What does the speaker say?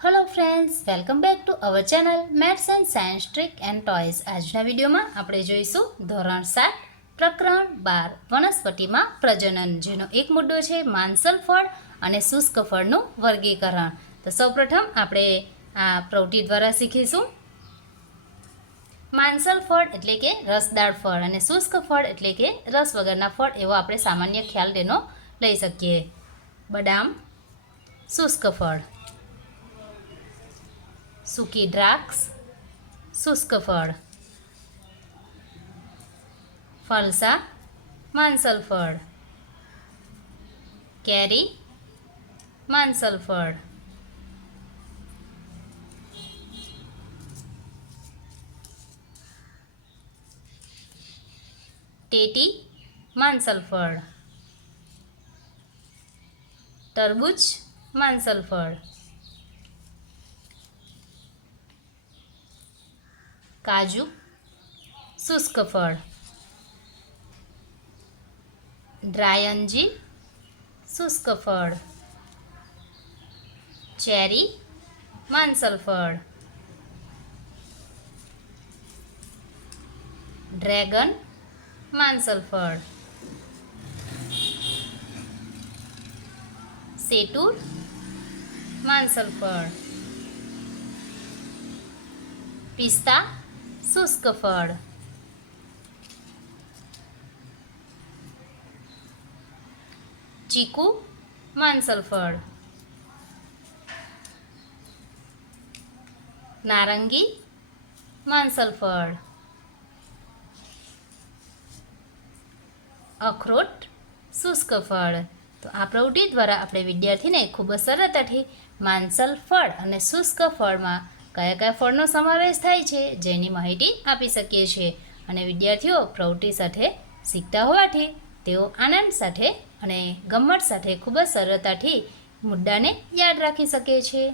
Hello friends, welcome back to our channel maths and science trick and toys. आजना video में આપણે જોઈશું ધોરણ 7 પ્રકરણ 12 વનસ્પતિમાં પ્રજનન, જેનો એક મુદ્દો છે માંસલ ફળ અને શુષ્ક ફળનું વર્ગીકરણ। તો સૌપ્રથમ આપણે આ પ્રવૃત્તિ દ્વારા શીખીશું। માંસલ ફળ એટલે કે રસદાર ફળ અને શુષ્ક ફળ એટલે કે રસ વગરના ફળ, એવો આપણે સામાન્ય ખ્યાલ તેનો લઈ શકીએ। બદામ શુષ્ક ફળ, सूकी द्राक्ष शुष्क फल, फलसा मांसल फल, केरी मांसल फल, टेटी मांसल फल, तरबूज मांसल फल, काजू शुष्क फल, ड्राय अंजीर शुष्क फल, चेरी मांसल फल, ड्रैगन मांसल फल, सेतूर मांसल फल, पिस्ता शुष्क फल, चीकू मांसल फल, नारंगी मांसल फल, अखरोट शुष्क फल। तो आ प्रवृत्ति द्वारा अपने विद्यार्थी ने खूब सरलताथी मांसल फल और शुष्क फल में कया कया फळनो समावेश थाय छे जेनी माहिती आपी शकीए छीए अने विद्यार्थीओ प्रवृत्ति साथे शीखता होवाथी तेओ आनंद साथे अने गम्मत साथे खूब ज सरलताथी मुद्दाने याद राखी शके छे।